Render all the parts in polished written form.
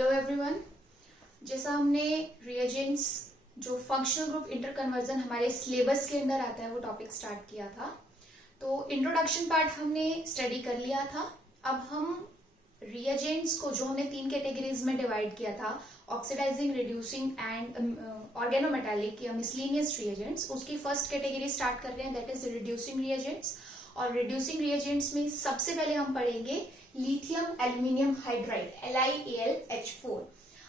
Hello everyone. जैसा हमने reagents जो फंक्शनल ग्रुप इंटर कन्वर्जन हमारे सिलेबस के अंदर आता है वो टॉपिक स्टार्ट किया था, तो इंट्रोडक्शन पार्ट हमने स्टडी कर लिया था। अब हम रिएजेंट्स को जो हमने 3 कैटेगरीज में डिवाइड किया था, ऑक्सीडाइजिंग, रिड्यूसिंग एंड ऑर्गेनोमेटालिक या मिसलिनियस रिएजेंट्स, उसकी फर्स्ट कैटेगरी स्टार्ट कर रहे हैं, दैट इज रिड्यूसिंग रिएजेंट्स। और रिड्यूसिंग रिएजेंट्स में सबसे पहले हम पढ़ेंगे लिथियम एल्यूमिनियम हाइड्राइड LiAlH4।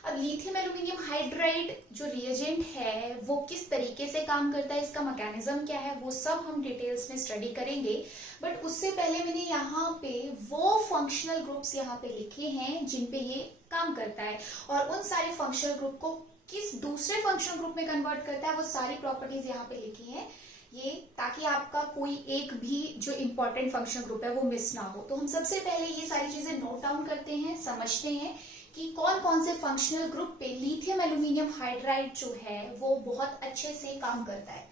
अब लिथियम एल्यूमिनियम हाइड्राइड जो रिएजेंट है वो किस तरीके से काम करता है, इसका मैकेनिज्म क्या है, वो सब हम डिटेल्स में स्टडी करेंगे। बट उससे पहले मैंने यहाँ पे वो फंक्शनल ग्रुप्स यहाँ पे लिखे हैं जिन पे ये काम करता है, और उन सारे फंक्शनल ग्रुप को किस दूसरे फंक्शनल ग्रुप में कन्वर्ट करता है वो सारी प्रॉपर्टीज यहाँ पे लिखी है, ये ताकि आपका कोई एक भी जो इंपॉर्टेंट फंक्शनल ग्रुप है वो मिस ना हो। तो हम सबसे पहले ये सारी चीजें नोट डाउन करते हैं, समझते हैं कि कौन कौन से फंक्शनल ग्रुप पे लिथियम एल्यूमिनियम हाइड्राइड जो है वो बहुत अच्छे से काम करता है।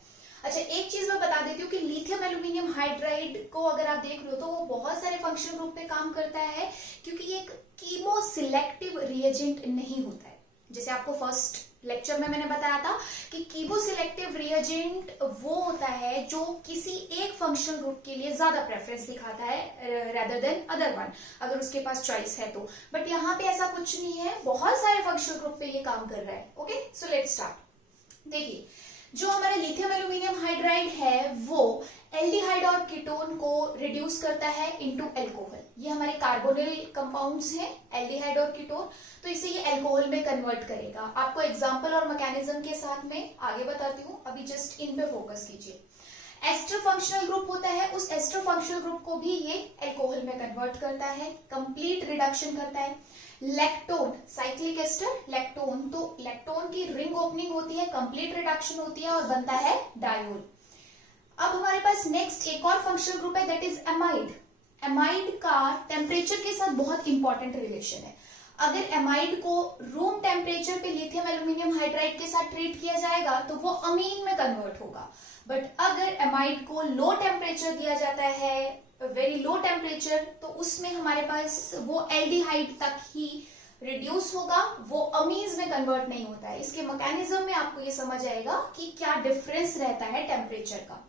अच्छा, एक चीज मैं बता देती हूँ कि लिथियम एल्यूमिनियम हाइड्राइड को अगर आप देख रहे हो तो वो बहुत सारे फंक्शनल ग्रुप पे काम करता है, क्योंकि ये एक कीमो सिलेक्टिव रिएजेंट नहीं होता है। जैसे आपको फर्स्ट लेक्चर में मैंने बताया था कि कीमो सिलेक्टिव रिएजेंट वो होता है जो किसी एक फंक्शनल ग्रुप के लिए ज्यादा प्रेफरेंस दिखाता है रेदर देन अदर वन, अगर उसके पास चॉइस है तो। बट यहाँ पे ऐसा कुछ नहीं है, बहुत सारे फंक्शनल ग्रुप पे ये काम कर रहा है। Okay, so let's start. देखिए, जो हमारा लिथियम एल्यूमिनियम हाइड्राइड है वो एल्डिहाइड और कीटोन को रिड्यूस करता है इनटू अल्कोहल। ये हमारे कार्बोनिल कंपाउंड्स हैं, एल्डिहाइड और कीटोन, तो इसे ये अल्कोहल में कन्वर्ट करेगा। आपको एग्जांपल और मैकेनिज्म के साथ में आगे बताती हूँ, अभी जस्ट इन पे फोकस कीजिए। एस्टर फंक्शनल ग्रुप होता है, उस एस्टर फंक्शनल ग्रुप को भी ये अल्कोहल में कन्वर्ट करता है, कंप्लीट रिडक्शन करता है। लैक्टोन, साइक्लिक एस्टर लैक्टोन, तो लैक्टोन की रिंग ओपनिंग होती है, कंप्लीट रिडक्शन होती है और बनता है डायोल। अब हमारे पास नेक्स्ट एक और फंक्शनल ग्रुप है, दैट इज एमाइड। एमाइड का टेम्परेचर के साथ बहुत इंपॉर्टेंट रिलेशन है। अगर एमाइड को रूम टेम्परेचर पे लिथियम एल्यूमिनियम हाइड्राइड के साथ ट्रीट किया जाएगा तो वो अमीन में कन्वर्ट होगा। बट अगर एमाइड को लो टेम्परेचर दिया जाता है, वेरी लो टेम्परेचर, तो उसमें हमारे पास वो एल्डिहाइड तक ही रिड्यूस होगा, वो अमीज में कन्वर्ट नहीं होता है। इसके मैकेनिज्म में आपको ये समझ आएगा कि क्या डिफरेंस रहता है टेम्परेचर का।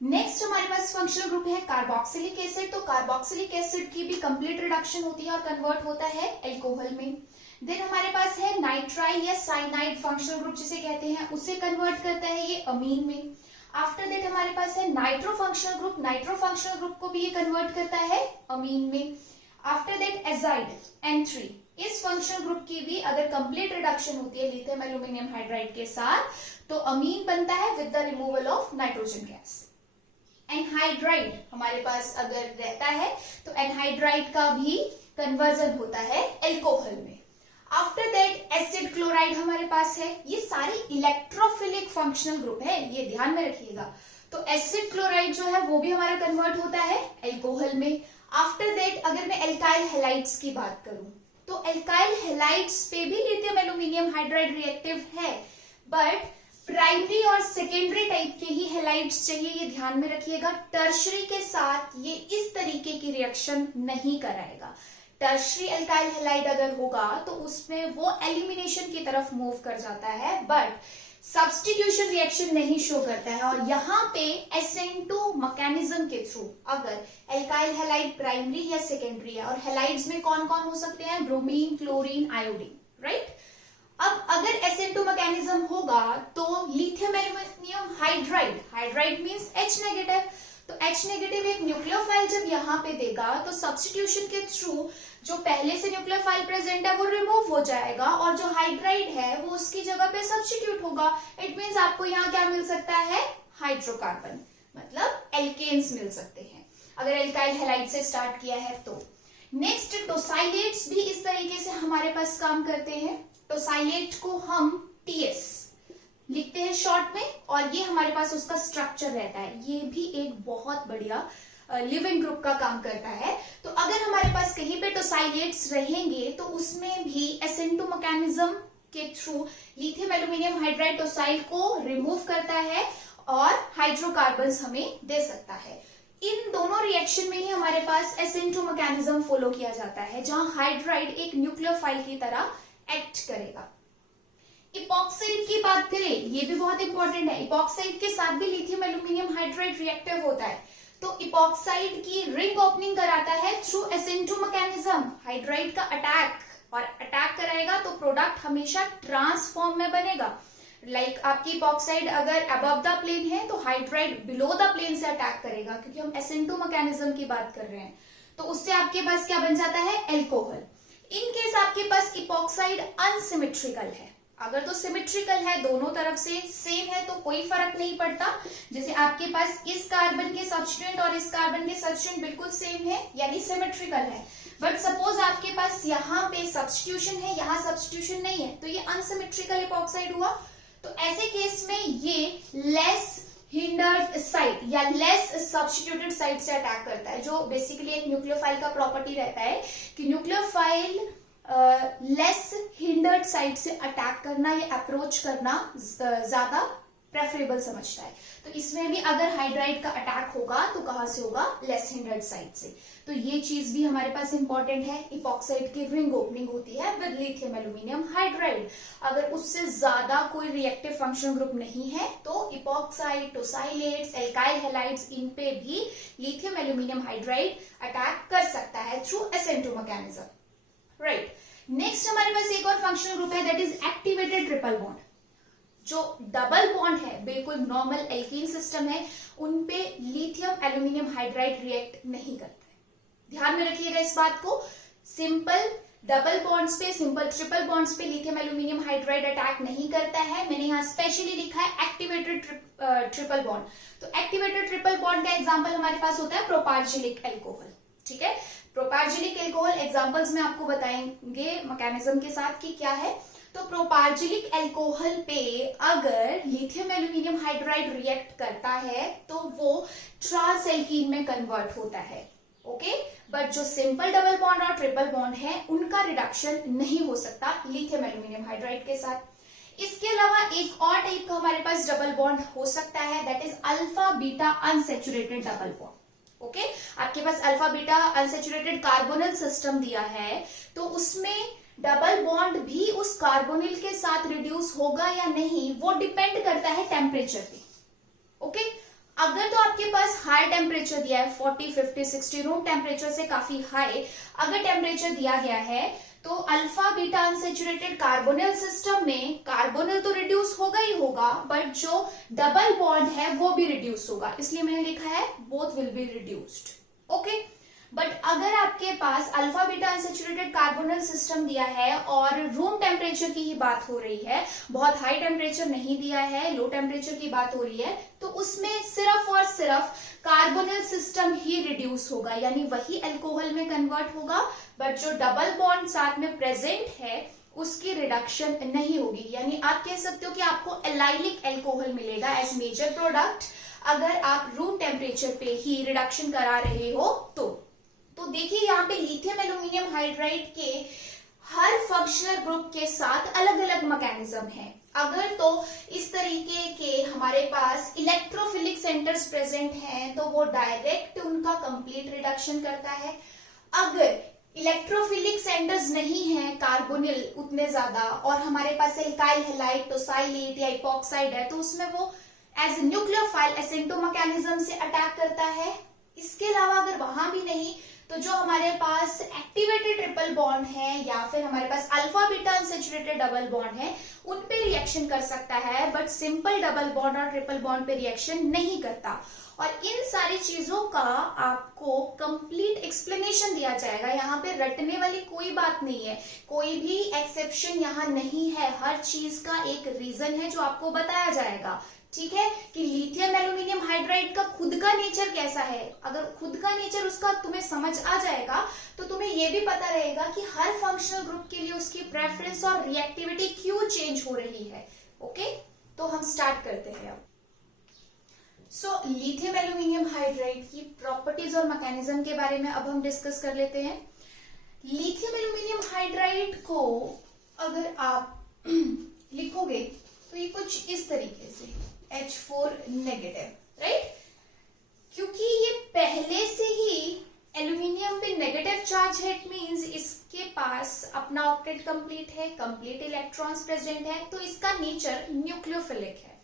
नेक्स्ट हमारे पास फंक्शनल ग्रुप है कार्बोक्सिलिक एसिड। तो कार्बोक्सिलिक एसिड की भी कंप्लीट रिडक्शन होती है और कन्वर्ट होता है अल्कोहल में। देन हमारे पास है नाइट्राइल या साइनाइड फंक्शनल ग्रुप जिसे कहते हैं, उसे कन्वर्ट करता है ये अमीन में। आफ्टर दैट हमारे पास है nitro functional group, nitro functional group को भी ये कन्वर्ट करता है अमीन में। आफ्टर दैट एजाइड N3, इस फंक्शनल ग्रुप की भी अगर कंप्लीट रिडक्शन होती है लिथियम एल्यूमिनियम हाइड्राइड के साथ तो अमीन बनता है with the removal of nitrogen gas. Anhydride हमारे पास अगर रहता है तो एनहाइड्राइड का भी कन्वर्जन होता है अल्कोहल में। आफ्टर दैट एसिड क्लोराइड हमारे पास है, ये सारे इलेक्ट्रोफिलिक फंक्शनल ग्रुप है, ये ध्यान में रखिएगा। तो एसिड क्लोराइड जो है वो भी हमारा कन्वर्ट होता है अल्कोहल में। आफ्टर दैट अगर मैं एल्काइल हैलाइड्स की बात करूं तो एल्काइल हैलाइड्स पे भी लिथियम एल्यूमिनियम हाइड्राइड रिएक्टिव है, बट प्राइमरी और सेकेंडरी टाइप के ही हैलाइड्स चाहिए, ये ध्यान में रखिएगा। टर्शरी के साथ ये इस तरीके की रिएक्शन नहीं कराएगा। टर्शरी अल्काइल हैलाइड अगर होगा तो उसमें वो एलिमिनेशन की तरफ मूव कर जाता है, बट सब्स्टिट्यूशन रिएक्शन नहीं शो करता है। और यहाँ पे SN2 मैकेनिज्म के थ्रू अगर एल्काइल हैलाइड प्राइमरी या सेकेंडरी है, और हैलाइड्स में कौन कौन हो सकते हैं, ब्रोमीन, क्लोरीन, आयोडीन, राइट। अब अगर SN2 मैकेनिज्म होगा तो lithium aluminium hydride, hydride means H negative, तो H नेगेटिव एक न्यूक्लियोफाइल जब यहाँ पे देगा तो सब्स्टिट्यूशन के थ्रू जो पहले से न्यूक्लियोफाइल प्रेजेंट है वो रिमूव हो जाएगा और जो हाइड्राइड है वो उसकी जगह पे सब्स्टिट्यूट होगा। इट मींस आपको यहाँ क्या मिल सकता है, हाइड्रोकार्बन, मतलब एल्केन्स मिल सकते हैं अगर एल्काइल हैलाइड से स्टार्ट किया है तो। नेक्स्ट टोसाइलेट्स भी इस तरीके से हमारे पास काम करते हैं। टोसाइलेट को हम TS लिखते हैं शॉर्ट में, और ये हमारे पास उसका स्ट्रक्चर रहता है। ये भी एक बहुत बढ़िया लिविंग ग्रुप का काम करता है। तो अगर हमारे पास कहीं पे टोसाइलेट्स रहेंगे तो उसमें भी SN2 मैकेनिज्म के थ्रू लिथियम एल्यूमिनियम हाइड्राइड टोसाइल को रिमूव करता है और हाइड्रोकार्बन्स हमें दे सकता है। इन दोनों रिएक्शन में ही हमारे पास SN2 मैकेनिज्म फॉलो किया जाता है, जहां हाइड्राइड एक न्यूक्लियोफाइल की तरह एक्ट करेगा। इपॉक्साइड की बात करें, ये भी बहुत इंपॉर्टेंट है। इपॉक्साइड के साथ भी लिथियम एल्यूमिनियम हाइड्राइड रिएक्टिव होता है, तो इपॉक्साइड की रिंग ओपनिंग कराता है थ्रू SN2 मैकेनिज्म हाइड्राइड का अटैक, और अटैक कराएगा तो प्रोडक्ट हमेशा ट्रांसफॉर्म में बनेगा। लाइक आपकी इपॉक्साइड अगर अबव द प्लेन है तो हाइड्राइड बिलो द प्लेन से अटैक करेगा, क्योंकि हम SN2 मैकेनिज्म की बात कर रहे हैं। तो उससे आपके पास क्या बन जाता है, एल्कोहल। इन केस आपके पास इपॉक्साइड अनसिमेट्रिकल है, अगर तो सिमेट्रिकल है, दोनों तरफ से सेम है, तो कोई फर्क नहीं पड़ता। जैसे आपके पास इस कार्बन के सब्स्टिट्यूएंट और इस कार्बन के सब्स्टिट्यूएंट बिल्कुल सेम है, यानी सिमेट्रिकल है। बट सपोज आपके पास यहाँ पे सब्स्टिट्यूशन है, यहाँ सब्स्टिट्यूशन नहीं है, तो ये अनसिमेट्रिकल इपॉक्साइड हुआ। तो ऐसे केस में ये लेस हिंडर्ड साइट या लेस सब्स्टिट्यूटेड साइट से अटैक करता है, जो बेसिकली एक न्यूक्लियोफाइल का प्रॉपर्टी रहता है कि न्यूक्लियोफाइल लेस हिंडर्ड साइड से अटैक करना या अप्रोच करना ज्यादा प्रेफरेबल समझता है। तो इसमें भी अगर हाइड्राइड का अटैक होगा तो कहां से होगा, लेस हिंडर्ड साइड से। तो ये चीज भी हमारे पास इंपॉर्टेंट है। इपॉक्साइड की रिंग ओपनिंग होती है विद लिथियम एल्यूमिनियम हाइड्राइड। अगर उससे ज्यादा कोई रिएक्टिव फंक्शनल ग्रुप नहीं है तो इपॉक्साइड, टोसाइलेट्स, एल्काइल हैलाइड्स, इन पे भी लिथियम एल्यूमिनियम हाइड्राइड अटैक कर सकता है through SN2 mechanism. Right, next हमारे पास एक और फंक्शनल ग्रुप है, that is activated triple bond. जो डबल बॉन्ड है, बिल्कुल नॉर्मल एल्कीन सिस्टम है, उनपे लिथियम एल्यूमिनियम हाइड्राइड रिएक्ट नहीं करता है। ध्यान में रखिएगा इस बात को। सिंपल डबल बॉन्ड्स पे, सिंपल ट्रिपल बॉन्ड्स पे लिथियम एल्यूमिनियम हाइड्राइड अटैक नहीं करता है। मैंने यहाँ स्पेशली लिखा है एक्टिवेटेड ट्रिपल बॉन्ड। तो एक्टिवेटेड ट्रिपल बॉन्ड का एग्जांपल हमारे पास होता है प्रोपार्जिलिक एल्कोहल। ठीक है, प्रोपार्जिलिक एल्कोहल एग्जांपल्स में आपको बताएंगे मैकेनिज्म के साथ कि क्या है। तो प्रोपार्जिलिक एल्कोहल पे अगर लिथियम एल्यूमिनियम हाइड्राइड रिएक्ट करता है तो वो ट्रांस एल्कीन में कन्वर्ट होता है। ओके, बट जो सिंपल डबल बॉन्ड और ट्रिपल बॉन्ड है उनका रिडक्शन नहीं हो सकता लिथियम एल्यूमिनियम हाइड्राइड के साथ। इसके अलावा एक और टाइप का हमारे पास डबल बॉन्ड हो सकता है, that is alpha beta unsaturated double bond. Okay, आपके पास alpha beta unsaturated carbonyl system दिया है, तो उसमें डबल बॉन्ड भी उस कार्बोनिल के साथ रिड्यूस होगा या नहीं, वो डिपेंड करता है टेम्परेचर पे। ओके, अगर तो आपके पास हाई टेम्परेचर दिया है 40, 50, 60 रूम टेम्परेचर से काफी हाई अगर टेम्परेचर दिया गया है, तो alpha beta unsaturated carbonyl system में कार्बोनिल तो रिड्यूस होगा ही होगा, बट जो डबल बॉन्ड है वो भी रिड्यूस होगा। इसलिए मैंने लिखा है both will be reduced. Okay, but अगर आपके पास alpha beta unsaturated carbonyl system दिया है और रूम टेम्परेचर की ही बात हो रही है, बहुत हाई टेम्परेचर नहीं दिया है, लो टेम्परेचर की बात हो रही है, तो उसमें सिर्फ और सिर्फ कार्बोनिल सिस्टम ही रिड्यूस होगा, यानी वही अल्कोहल में कन्वर्ट होगा, बट जो डबल बॉन्ड साथ में प्रेजेंट है उसकी रिडक्शन नहीं होगी। यानी आप कह सकते हो कि आपको एलाइलिक अल्कोहल मिलेगा एज मेजर प्रोडक्ट अगर आप रूम टेम्परेचर पे ही रिडक्शन करा रहे हो तो देखिए यहाँ पे लिथियम एल्यूमिनियम हाइड्राइड के हर फंक्शनल ग्रुप के साथ अलग अलग मैकेनिज्म है। अगर तो इस तरीके के हमारे पास इलेक्ट्रोफिलिक सेंटर्स प्रेजेंट हैं तो वो डायरेक्ट उनका कंप्लीट रिडक्शन करता है। अगर इलेक्ट्रोफिलिक सेंटर्स नहीं है कार्बोनिल उतने ज्यादा और हमारे पास एल्काइल हैलाइड, टोसाइलेट या इपॉक्साइड है, तो उसमें वो एज न्यूक्लियोफाइल SN2 मैकेनिज्म से अटैक करता है। इसके अलावा अगर वहां भी नहीं तो जो हमारे पास एक्टिवेटेड ट्रिपल बॉन्ड है या फिर हमारे पास alpha beta unsaturated double bond है उन पे रिएक्शन कर सकता है, बट सिंपल डबल बॉन्ड और ट्रिपल बॉन्ड पे रिएक्शन नहीं करता। और इन सारी चीजों का आपको कंप्लीट एक्सप्लेनेशन दिया जाएगा। यहाँ पे रटने वाली कोई बात नहीं है, कोई भी एक्सेप्शन यहाँ नहीं है, हर चीज का एक रीजन है जो आपको बताया जाएगा। ठीक है, कि लिथियम एल्यूमिनियम हाइड्राइड का खुद का नेचर कैसा है, अगर खुद का नेचर उसका तुम्हें समझ आ जाएगा तो तुम्हें यह भी पता रहेगा कि हर फंक्शनल ग्रुप के लिए उसकी प्रेफरेंस और रिएक्टिविटी क्यों चेंज हो रही है। ओके, तो हम स्टार्ट करते हैं अब। सो लिथियम एल्यूमिनियम हाइड्राइड की प्रॉपर्टीज और मैकेनिज्म के बारे में अब हम डिस्कस कर लेते हैं। लिथियम एल्यूमिनियम हाइड्राइड को अगर आप लिखोगे तो ये कुछ इस तरीके से H4 नेगेटिव, राइट। क्योंकि ये पहले से ही एल्यूमिनियम पे नेगेटिव चार्ज है, इट मींस इसके पास अपना ऑक्टेट कंप्लीट है, कंप्लीट इलेक्ट्रॉन्स प्रेजेंट है, तो इसका नेचर न्यूक्लियोफिलिक है।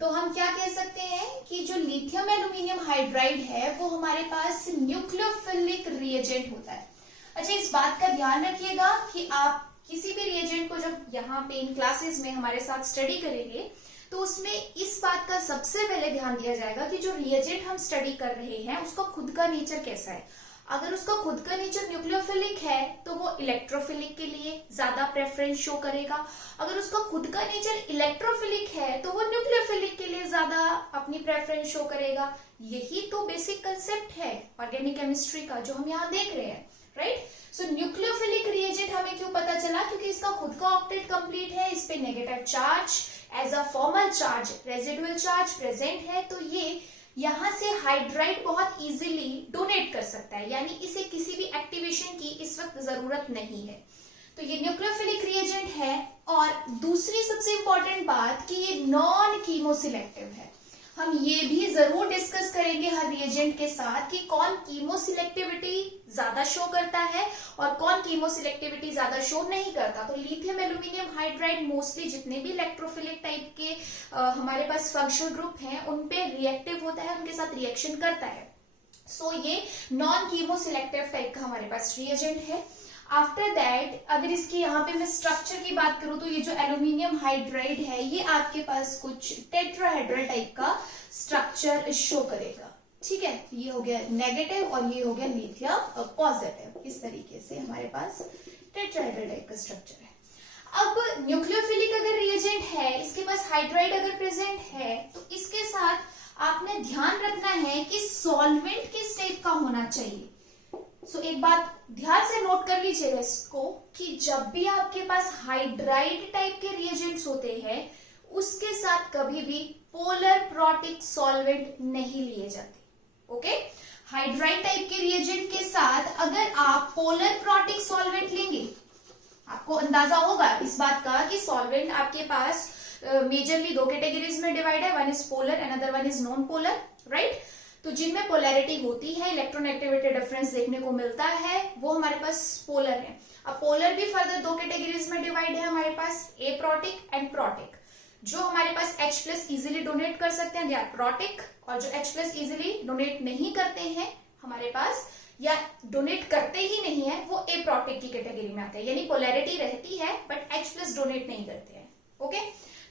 तो हम क्या कह सकते हैं कि जो लिथियम एल्यूमिनियम हाइड्राइड है वो हमारे पास न्यूक्लियोफिलिक रिएजेंट होता है। अच्छा, इस बात का ध्यान रखिएगा कि आप किसी भी रिएजेंट को जब यहाँ पे इन क्लासेस में हमारे साथ स्टडी करेंगे तो उसमें इस बात का सबसे पहले ध्यान दिया जाएगा कि जो रिएजेंट हम स्टडी कर रहे हैं उसका खुद का नेचर कैसा है। अगर उसका खुद का नेचर न्यूक्लियोफिलिक है तो वो इलेक्ट्रोफिलिक के लिए ज्यादा प्रेफरेंस शो करेगा। अगर उसका खुद का नेचर इलेक्ट्रोफिलिक है तो वो न्यूक्लियोफिलिक के लिए ज्यादा अपनी प्रेफरेंस शो करेगा। यही तो बेसिक कंसेप्ट है ऑर्गेनिक केमिस्ट्री का जो हम यहाँ देख रहे हैं, राइट। सो न्यूक्लियोफिलिक रिएजेंट हमें क्यों पता चला? क्योंकि इसका खुद का ऑक्टेट कंप्लीट है, इस पे negative charge as a formal charge, residual charge present है, तो ये यहां से हाइड्राइड बहुत इजीली डोनेट कर सकता है, यानी इसे किसी भी एक्टिवेशन की इस वक्त जरूरत नहीं है। तो ये न्यूक्लियोफिलिक रिएजेंट है। और दूसरी सबसे इंपॉर्टेंट बात कि ये नॉन कीमोसिलेक्टिव है। हम ये भी जरूर डिस्कस करेंगे हर रिएजेंट के साथ कि कौन कीमोसिलेक्टिविटी ज्यादा शो करता है और कौन कीमोसिलेक्टिविटी ज्यादा शो नहीं करता। तो लिथियम एल्यूमिनियम हाइड्राइड मोस्टली जितने भी इलेक्ट्रोफिलिक टाइप के हमारे पास फंक्शनल ग्रुप हैं उन पे रिएक्टिव होता है, उनके साथ रिएक्शन करता है। सो ये नॉन कीमोसिलेक्टिव टाइप का हमारे पास रिएजेंट है। आफ्टर दैट अगर इसकी यहाँ पे मैं स्ट्रक्चर की बात करूं तो ये जो एल्यूमिनियम हाइड्राइड है ये आपके पास कुछ टेट्राहेड्रल टाइप का स्ट्रक्चर शो करेगा, ठीक है। ये हो गया नेगेटिव और ये हो गया लिथियम पॉजिटिव। इस तरीके से हमारे पास टेट्राहेड्रल टाइप का स्ट्रक्चर है। अब न्यूक्लियोफिलिक अगर रिएजेंट है, इसके पास हाइड्राइड अगर प्रेजेंट है, तो इसके साथ आपने ध्यान रखना है कि सॉल्वेंट किस टाइप का होना चाहिए। सो एक बात ध्यान से नोट कर लीजिएगा इसको कि जब भी आपके पास हाइड्राइड टाइप के रिएजेंट्स होते हैं उसके साथ कभी भी पोलर प्रोटिक सॉल्वेंट नहीं लिए जाते। ओके, हाइड्राइड टाइप के रिएजेंट के साथ अगर आप पोलर प्रोटिक सॉल्वेंट लेंगे, आपको अंदाजा होगा इस बात का कि सॉल्वेंट आपके पास मेजरली दो कैटेगरीज में डिवाइड है, one is polar and other one is non polar, right. तो जिनमें पोलैरिटी होती है, इलेक्ट्रोनेगेटिविटी डिफरेंस देखने को मिलता है, वो हमारे पास पोलर है। अब पोलर भी फर्दर दो कैटेगरीज में डिवाइड है हमारे पास, ए प्रोटिक एंड प्रोटिक। जो हमारे पास H प्लस इजिली डोनेट कर सकते हैं, दे आर प्रोटिक, और जो H प्लस इजिली डोनेट नहीं करते हैं हमारे पास या डोनेट करते ही नहीं है वो ए प्रोटिक की कैटेगरी में आते हैं, यानी पोलैरिटी रहती है बट H प्लस डोनेट नहीं करते हैं। ओके,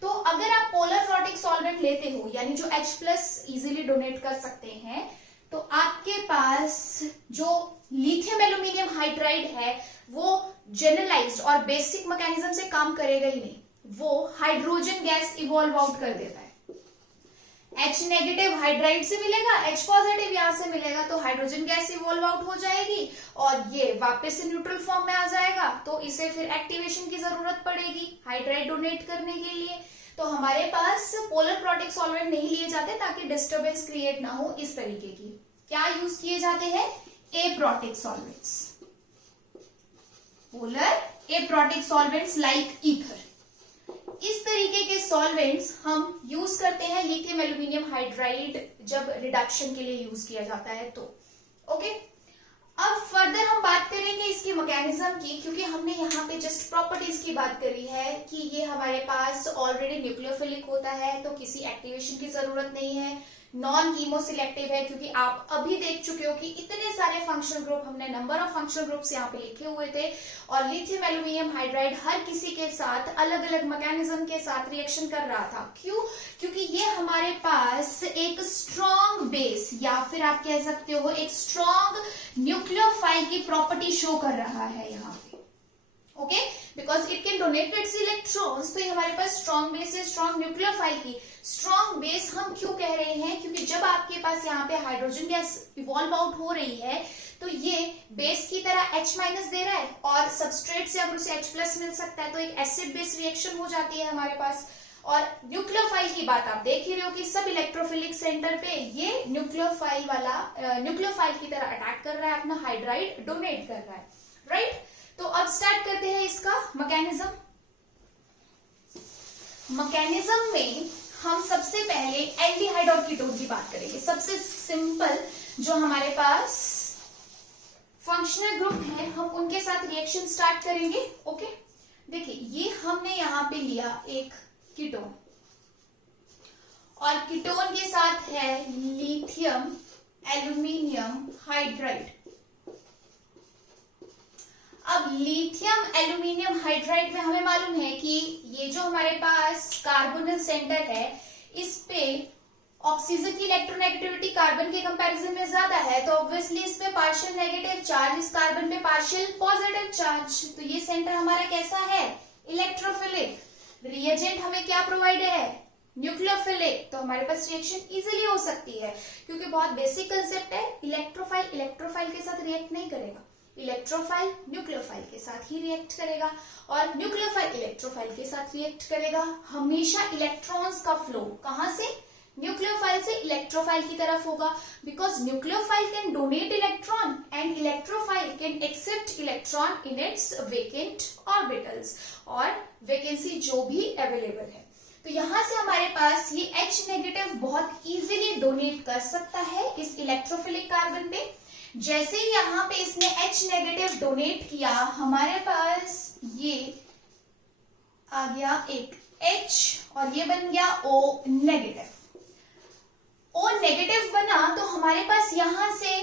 तो अगर आप पोलर प्रोटिक सॉल्वेंट लेते हो यानी जो H प्लस इजिली डोनेट कर सकते हैं, तो आपके पास जो लिथियम एल्यूमिनियम हाइड्राइड है वो जनरलाइज्ड और बेसिक मैकेनिज्म से काम करेगा ही नहीं, वो हाइड्रोजन गैस इवॉल्व आउट कर देता है। H नेगेटिव हाइड्राइड से मिलेगा, H पॉजिटिव यहां से मिलेगा, तो हाइड्रोजन गैस इवॉल्व आउट हो जाएगी और ये वापस से न्यूट्रल फॉर्म में आ जाएगा, तो इसे फिर एक्टिवेशन की जरूरत पड़ेगी हाइड्राइड डोनेट करने के लिए। तो हमारे पास पोलर प्रोटिक सॉल्वेंट नहीं लिए जाते ताकि डिस्टर्बेंस क्रिएट ना हो। इस तरीके की क्या यूज किए जाते हैं? ए प्रोटिक सॉल्वेंट्स, पोलर ए प्रोटिक सॉल्वेंट्स लाइक ईथर। इस तरीके के सॉल्वेंट्स हम यूज करते हैं लिथियम एल्यूमिनियम हाइड्राइड जब रिडक्शन के लिए यूज किया जाता है तो। ओके, अब फर्दर हम बात करेंगे इसकी मैकेनिज्म की, क्योंकि हमने यहाँ पे जस्ट प्रॉपर्टीज की बात करी है कि ये हमारे पास ऑलरेडी न्यूक्लियोफिलिक होता है तो किसी एक्टिवेशन की जरूरत नहीं है, नॉन कीमोसिलेक्टिव है, क्योंकि आप अभी देख चुके हो कि इतने सारे फंक्शनल ग्रुप, हमने नंबर ऑफ फंक्शनल ग्रुप्स यहाँ पे लिखे हुए थे, और लिथियम एल्यूमिनियम हाइड्राइड हर किसी के साथ अलग अलग मैकेनिज्म के साथ रिएक्शन कर रहा था। क्यों? क्योंकि ये हमारे पास एक स्ट्रॉन्ग बेस या फिर आप कह सकते हो एक स्ट्रॉन्ग न्यूक्लियोफाइल की प्रॉपर्टी शो कर रहा है यहाँ पे। Okay, because it can donate it's electrons, तो ये हमारे पास स्ट्रॉन्ग बेस है, स्ट्रॉन्ग न्यूक्लियोफाइल की। स्ट्रॉन्ग बेस हम क्यों कह रहे हैं? क्योंकि जब आपके पास यहाँ पे हाइड्रोजन गैस इवॉल्व आउट हो रही है तो ये बेस की तरह H माइनस दे रहा है, और सबस्ट्रेट से अगर उसे H प्लस मिल सकता है तो एक एसिड बेस रिएक्शन हो जाती है हमारे पास। और न्यूक्लियोफाइल की बात आप देख ही रहे हो कि सब इलेक्ट्रोफिलिक सेंटर पे ये न्यूक्लियोफाइल वाला न्यूक्लियोफाइल की तरह अटैक कर रहा है, अपना हाइड्राइड डोनेट कर रहा है, राइट। तो अब स्टार्ट करते हैं इसका मैकेनिज्म। मैकेनिज्म में हम सबसे पहले एल्डिहाइड और कीटोन की बात करेंगे। सबसे सिंपल जो हमारे पास फंक्शनल ग्रुप है, हम उनके साथ रिएक्शन स्टार्ट करेंगे। ओके, देखिए ये हमने यहाँ पे लिया एक कीटोन, और कीटोन के साथ है लिथियम एल्यूमिनियम हाइड्राइड। अब लिथियम एल्यूमिनियम हाइड्राइड में हमें मालूम है कि ये जो हमारे पास कार्बोनिल सेंटर है, इस पे ऑक्सीजन की इलेक्ट्रोनेगेटिविटी कार्बन के कंपैरिजन में ज्यादा है, तो ऑब्वियसली इस पे पार्शियल नेगेटिव चार्ज, इस कार्बन पे पार्शियल पॉजिटिव चार्ज। तो ये सेंटर हमारा कैसा है? इलेक्ट्रोफिलिक। रिएजेंट हमें क्या प्रोवाइड है? न्यूक्लियोफिलिक। तो हमारे पास रिएक्शन इजीली हो सकती है, क्योंकि बहुत बेसिक कंसेप्ट है। इलेक्ट्रोफाइल इलेक्ट्रोफाइल के साथ रिएक्ट नहीं करेगा, इलेक्ट्रोफाइल न्यूक्लियोफाइल के साथ ही रिएक्ट करेगा, और न्यूक्लियोफाइल इलेक्ट्रोफाइल के साथ रिएक्ट करेगा। हमेशा इलेक्ट्रॉन्स का फ्लो कहां से? न्यूक्लियोफाइल से इलेक्ट्रोफाइल की तरफ होगा, because nucleophile can donate electron and electrophile can accept electron in its vacant orbitals, और वैकेंसी जो भी अवेलेबल है। तो यहां से हमारे पास ये H नेगेटिव बहुत इजीली डोनेट कर सकता है इस इलेक्ट्रोफिलिक कार्बन पे। जैसे ही यहाँ पे इसने H नेगेटिव डोनेट किया, हमारे पास ये आ गया एक H, और ये बन गया O नेगेटिव। O नेगेटिव बना तो हमारे पास यहां से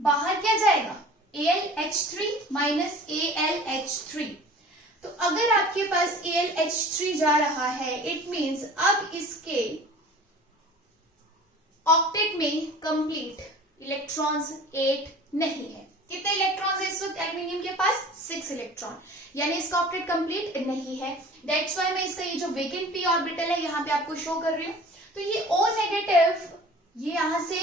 बाहर क्या जाएगा? AlH3 minus AlH3। तो अगर आपके पास AlH3 जा रहा है, इट मीन्स अब इसके ऑक्टेट में कंप्लीट इलेक्ट्रॉन्स 8 नहीं है। कितने इलेक्ट्रॉन्स है इस वक्त एल्यूमिनियम के पास? 6 इलेक्ट्रॉन, यानी इसका ऑक्टेट कंप्लीट नहीं है। दैट्स वाई मैं इसका ये जो वेकेंट p ऑर्बिटल है यहाँ पे आपको शो कर रही हूँ। तो ये O नेगेटिव ये यहां से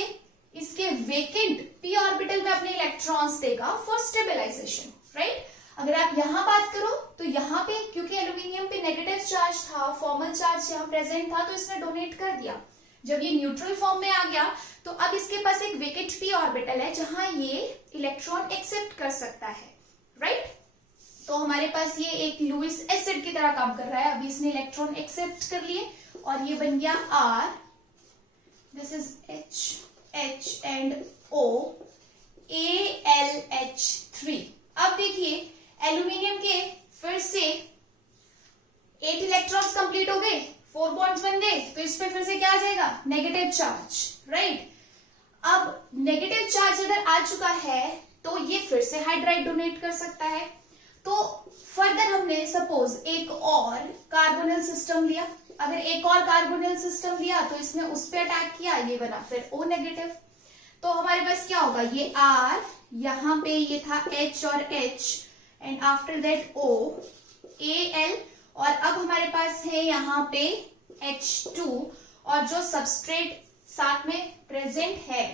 इसके वेकेंट p ऑर्बिटल में अपने इलेक्ट्रॉन्स देगा फॉर स्टेबलाइजेशन, राइट। अगर आप यहां बात करो तो यहाँ पे क्योंकि एल्यूमिनियम पे नेगेटिव चार्ज था, फॉर्मल चार्ज यहाँ प्रेजेंट था, तो इसने डोनेट कर दिया। जब ये न्यूट्रल फॉर्म में आ गया तो अब इसके पास एक वेकेंट p ऑर्बिटल है जहां ये इलेक्ट्रॉन एक्सेप्ट कर सकता है, राइट। तो हमारे पास ये एक लुईस एसिड की तरह काम कर रहा है। अभी इसने इलेक्ट्रॉन एक्सेप्ट कर लिए और ये बन गया R, this is H and O, AlH3। अब देखिए एल्यूमिनियम के फिर से 8 इलेक्ट्रॉन्स कंप्लीट हो गए, 4 बॉन्ड्स बन गए, तो इस पे फिर से क्या आ जाएगा? Negative charge, right. अब नेगेटिव चार्ज अगर आ चुका है तो ये फिर से हाइड्राइड डोनेट कर सकता है। तो फर्दर हमने सपोज एक और कार्बोनिल सिस्टम लिया, अगर एक और कार्बोनिल सिस्टम लिया तो इसने उस पे अटैक किया, ये बना फिर O नेगेटिव। तो हमारे पास क्या होगा? ये R, यहाँ पे ये था H और H, and after that O, Al, और अब हमारे पास है यहाँ पे H2, और जो सबस्ट्रेट साथ में प्रेजेंट है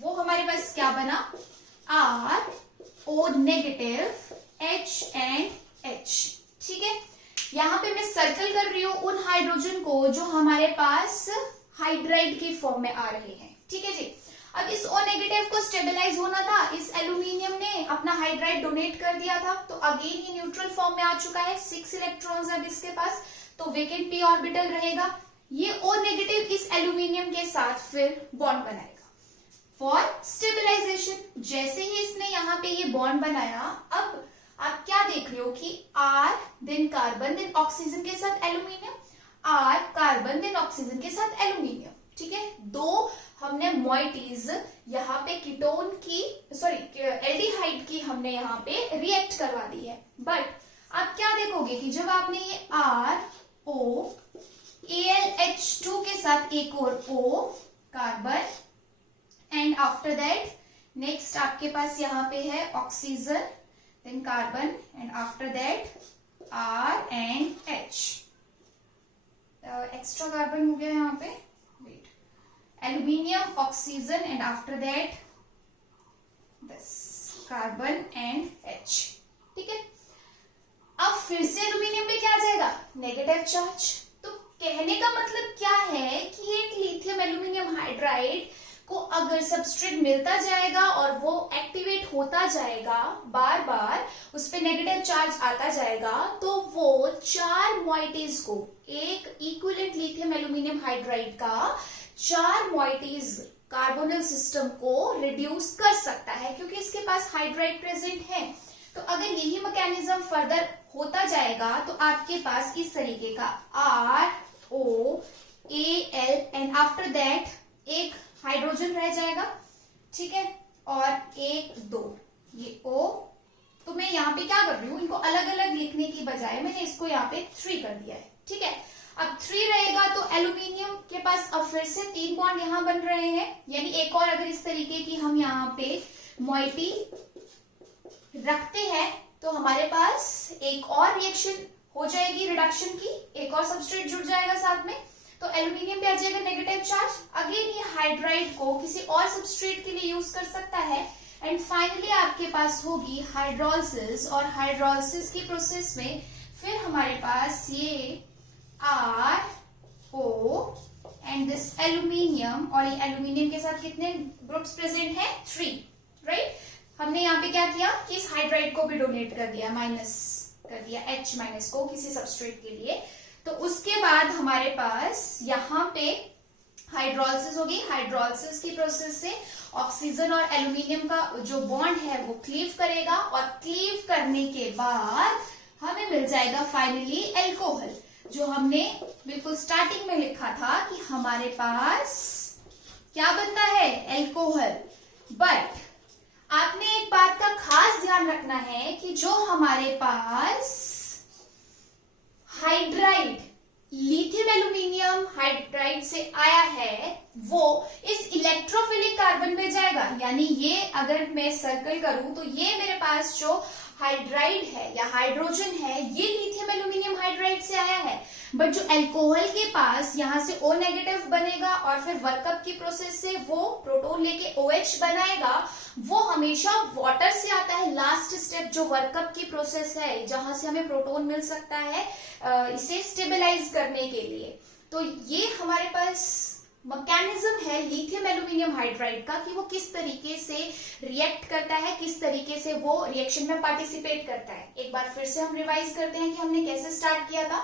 वो हमारे पास क्या बना? R, O negative, H and H, ठीक है। यहाँ पे मैं सर्कल कर रही हूं उन हाइड्रोजन को जो हमारे पास हाइड्राइड की फॉर्म में आ रहे हैं, ठीक है जी। अब इस O नेगेटिव को स्टेबलाइज होना था, इस एल्यूमिनियम ने अपना हाइड्राइड डोनेट कर दिया था, तो अगेन ये न्यूट्रल फॉर्म में आ चुका है। 6 इलेक्ट्रॉन्स अब इसके पास, तो वेकेंट p ऑर्बिटल रहेगा। ये O नेगेटिव इस एल्यूमिनियम के साथ फिर बॉन्ड बनाएगा फॉर स्टेबलाइजेशन। जैसे ही इसने यहाँ पे ये बॉन्ड बनाया, अब आप क्या देख रहे हो कि R then carbon then oxygen के साथ aluminium, R carbon then oxygen के साथ एल्यूमिनियम, ठीक है। दो हमने मॉइटीज यहाँ पे कीटोन की एल्डिहाइड की हमने यहाँ पे रिएक्ट करवा दी है। बट आप क्या देखोगे कि जब आपने ये R O AlH2 के साथ एक और O carbon, and after that next आपके पास यहाँ पे है oxygen then carbon, and after that R and H, extra carbon हो गया यहाँ पे, wait, aluminium oxygen, and after that this carbon and H, ठीक है। अब फिर से एल्यूमिनियम पे क्या आ जाएगा? Negative charge. तो कहने का मतलब क्या है कि एक लिथियम एल्यूमिनियम हाइड्राइड को अगर सबस्ट्रेट मिलता जाएगा और वो एक्टिवेट होता जाएगा, बार बार उस पे नेगेटिव चार्ज आता जाएगा, तो वो 4 मॉइटीज को, एक इक्विवेलेंट लिथियम एल्यूमिनियम हाइड्राइड का 4 मॉइटीज कार्बोनिल सिस्टम को रिड्यूस कर सकता है, क्योंकि इसके पास हाइड्राइड प्रेजेंट है। तो अगर यही मैकेनिज्म फर्दर होता जाएगा तो आपके पास इस तरीके का ROAL एंड आफ्टर दैट एक हाइड्रोजन रह जाएगा, ठीक है, और 1 2 ये O। तो मैं यहाँ पे क्या कर रही हूँ, इनको अलग अलग लिखने की बजाय मैंने इसको यहाँ पे 3 कर दिया है, ठीक है। अब 3 रहेगा तो एल्यूमिनियम के पास अब फिर से 3 बॉन्ड यहाँ बन रहे हैं, यानी एक और अगर इस तरीके की हम यहाँ पे मॉइटी रखते हैं तो हमारे पास एक और रिएक्शन हो जाएगी रिडक्शन की, एक और सबस्ट्रेट जुड़ जाएगा साथ में, तो एल्यूमिनियम पे आ जाएगा नेगेटिव चार्ज। अगेन ये हाइड्राइड को किसी और सबस्ट्रेट के लिए यूज कर सकता है, एंड फाइनली आपके पास होगी हाइड्रोलिसिस, और हाइड्रोलिसिस की प्रोसेस में फिर हमारे पास ये RO एंड दिस एल्यूमिनियम, और ये एल्यूमिनियम के साथ कितने ग्रुप्स प्रेजेंट हैं, 3, राइट। हमने यहाँ पे क्या किया कि इस हाइड्राइड को भी डोनेट कर दिया, माइनस कर दिया H माइनस को किसी सबस्ट्रेट के लिए। तो उसके बाद हमारे पास यहाँ पे हाइड्रोलिसिस होगी, हाइड्रोलिसिस की प्रोसेस से ऑक्सीजन और एल्यूमिनियम का जो बॉन्ड है वो क्लीव करेगा, और क्लीव करने के बाद हमें मिल जाएगा फाइनली एल्कोहल, जो हमने बिल्कुल स्टार्टिंग में लिखा था कि हमारे पास क्या बनता है, एल्कोहल। बट आपने एक बात का खास ध्यान रखना है कि जो हमारे पास हाइड्राइड लिथियम एल्यूमिनियम हाइड्राइड से आया है वो इस इलेक्ट्रोफिलिक कार्बन में जाएगा, यानी ये अगर मैं सर्कल करूं तो ये मेरे पास जो हाइड्राइड है या हाइड्रोजन है ये लिथियम एल्यूमिनियम हाइड्राइड से आया है। बट जो अल्कोहल के पास यहाँ से O नेगेटिव बनेगा और फिर वर्कअप की प्रोसेस से वो प्रोटोन लेके OH बनाएगा, वो हमेशा वाटर से आता है। लास्ट स्टेप जो वर्कअप की प्रोसेस है जहां से हमें प्रोटोन मिल सकता है इसे स्टेबलाइज करने के लिए। तो ये हमारे पास मैकेनिज्म है लिथियम एल्यूमिनियम हाइड्राइड का कि वो किस तरीके से रिएक्ट करता है, किस तरीके से वो रिएक्शन में पार्टिसिपेट करता है। एक बार फिर से हम रिवाइज करते हैं कि हमने कैसे स्टार्ट किया था।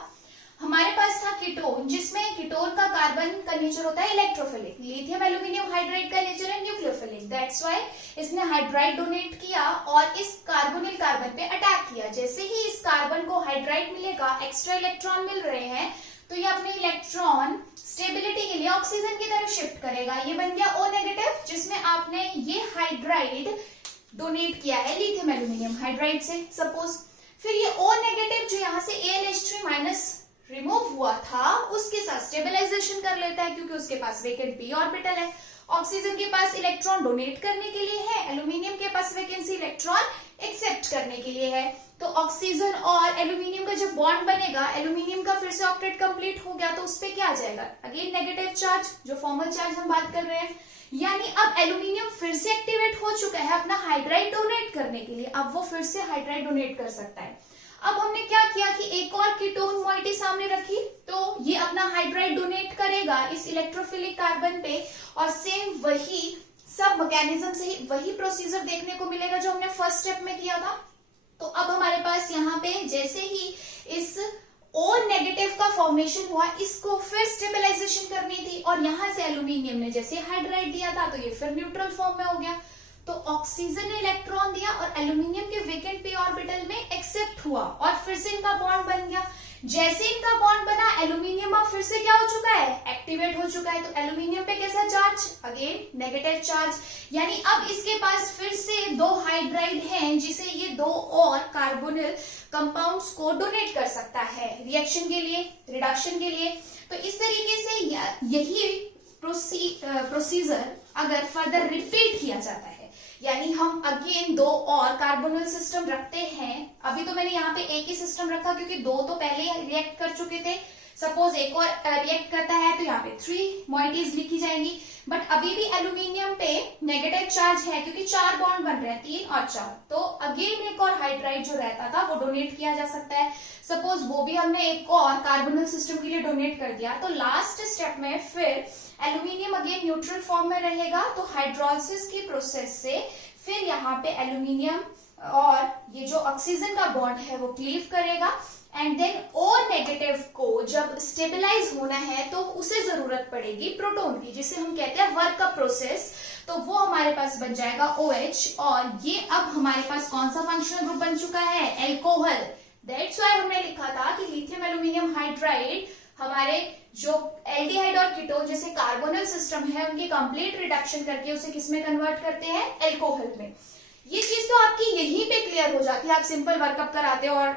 हमारे पास था कीटोन, जिसमें कीटोन का कार्बन का नेचर होता है इलेक्ट्रोफिलिक, लिथियम एल्यूमिनियम हाइड्राइड का नेचर है न्यूक्लियोफिलिक। दैट्स व्हाई इसने हाइड्राइड डोनेट किया और इस कार्बोनिल कार्बन पे अटैक किया। जैसे ही इस कार्बन को हाइड्राइड मिलेगा, एक्स्ट्रा इलेक्ट्रॉन मिल रहे हैं, तो ये अपने इलेक्ट्रॉन स्टेबिलिटी के लिए ऑक्सीजन की तरफ शिफ्ट करेगा। ये बन गया O नेगेटिव, जिसमें आपने ये हाइड्राइड डोनेट किया है लिथियम एल्यूमिनियम हाइड्राइड से सपोज। फिर ये O नेगेटिव जो यहाँ से AlH3 माइनस रिमूव हुआ था उसके साथ स्टेबलाइजेशन कर लेता है, क्योंकि उसके पास वेकेंट p ऑर्बिटल है। ऑक्सीजन के पास इलेक्ट्रॉन डोनेट करने के लिए है, एल्यूमिनियम के पास वैकेंसी इलेक्ट्रॉन एक्सेप्ट करने के लिए है। तो ऑक्सीजन और एल्यूमिनियम का जब बॉन्ड बनेगा, एल्यूमिनियम का फिर से ऑक्टेट कंप्लीट हो गया तो उस पे क्या आ जाएगा, अगेन नेगेटिव चार्ज, जो फॉर्मल चार्ज हम बात कर रहे हैं। यानी अब एल्यूमिनियम फिर से एक्टिवेट हो चुका है अपना हाइड्राइड डोनेट करने के लिए, अब वो फिर से हाइड्राइड डोनेट कर सकता है। अब हमने क्या किया कि एक और कीटोन मॉइटी सामने रखी, तो ये अपना हाइड्राइड डोनेट करेगा इस इलेक्ट्रोफिलिक कार्बन पे, और सेम वही सब मैकेनिज्म से ही वही प्रोसीजर देखने को मिलेगा जो हमने फर्स्ट स्टेप में किया था। तो अब हमारे पास यहाँ पे जैसे ही इस O नेगेटिव का फॉर्मेशन हुआ, इसको फिर स्टेबलाइजेशन करनी थी, और यहां से एल्यूमिनियम ने जैसे हाइड्राइड दिया था तो ये फिर न्यूट्रल फॉर्म में हो गया। तो ऑक्सीजन ने इलेक्ट्रॉन दिया और एल्यूमिनियम के वेकेंट p ऑर्बिटल में एक्सेप्ट हुआ, और फिर से इनका बॉन्ड बन गया। जैसे इनका बॉन्ड बना, एल्यूमिनियम अब फिर से क्या हो चुका है, एक्टिवेट हो चुका है। तो एल्यूमिनियम पे कैसा चार्ज, अगेन नेगेटिव चार्ज, यानी अब इसके पास फिर से 2 हाइड्राइड हैं जिसे ये 2 और कार्बोनिल कंपाउंड्स को डोनेट कर सकता है रिएक्शन के लिए, रिडक्शन के लिए। तो इस तरीके से यही प्रोसीजर अगर फर्दर रिपीट किया जाता है, यानी हम अगेन 2 और कार्बोनिल सिस्टम रखते हैं। अभी तो मैंने यहाँ पे एक ही सिस्टम रखा क्योंकि 2 तो पहले ही रिएक्ट कर चुके थे। सपोज एक और रिएक्ट करता है तो यहाँ पे 3 मॉइटीज लिखी जाएंगी। बट अभी भी एल्यूमिनियम पे नेगेटिव चार्ज है क्योंकि 4 बॉन्ड बन रहे हैं, 3 और 4। तो अगेन एक और हाइड्राइड जो रहता था वो डोनेट किया जा सकता है। सपोज वो भी हमने एक और कार्बोनिल सिस्टम के लिए डोनेट कर दिया, तो लास्ट स्टेप में फिर एल्यूमिनियम अगेन न्यूट्रल फॉर्म में रहेगा। तो हाइड्रोलिसिस की प्रोसेस से फिर यहाँ पे एल्यूमिनियम और ये जो ऑक्सीजन का बॉन्ड है वो क्लीव करेगा, एंड देन O नेगेटिव को जब स्टेबलाइज होना है तो उसे जरूरत पड़ेगी प्रोटॉन की, जिसे हम कहते हैं वर्क अप प्रोसेस। तो वो हमारे पास बन जाएगा OH, और ये अब हमारे पास कौन सा फंक्शनल ग्रुप बन चुका है, एल्कोहल। दैट्स व्हाई हमने लिखा था कि लिथियम एल्यूमिनियम हाइड्राइड हमारे जो एल्डिहाइड और कीटोन जैसे कार्बोनल सिस्टम है उनकी कंप्लीट रिडक्शन करके उसे किसमें कन्वर्ट करते हैं, एल्कोहल में। ये चीज तो आपकी यहीं पे क्लियर हो जाती है, आप सिंपल वर्कअप कराते और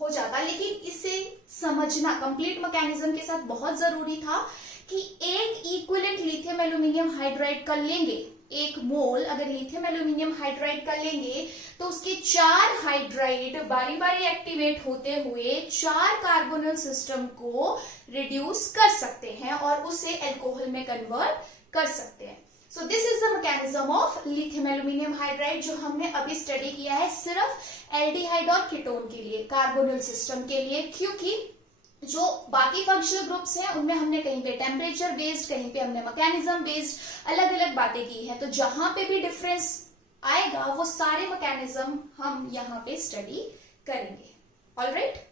हो जाता, लेकिन इसे समझना कंप्लीट मैकेनिज्म के साथ बहुत जरूरी था कि एक इक्विवेलेंट लिथियम एल्यूमिनियम हाइड्राइड कर लेंगे, एक मोल अगर लिथियम एल्यूमिनियम हाइड्राइड कर लेंगे तो उसके 4 हाइड्राइड बारी बारी एक्टिवेट होते हुए 4 कार्बोनल सिस्टम को रिड्यूस कर सकते हैं और उसे एल्कोहल में कन्वर्ट कर सकते हैं। So this is the mechanism of lithium aluminium hydride, जो हमने अभी स्टडी किया है सिर्फ एल्डिहाइड और कीटोन के लिए, कार्बोनल सिस्टम के लिए, क्योंकि जो बाकी फंक्शनल ग्रुप्स हैं उनमें हमने कहीं पे टेम्परेचर बेस्ड, कहीं पे हमने मैकेनिज्म बेस्ड अलग अलग बातें की है। तो जहां पे भी डिफरेंस आएगा वो सारे मैकेनिज्म हम यहाँ पे स्टडी करेंगे। ऑलराइट।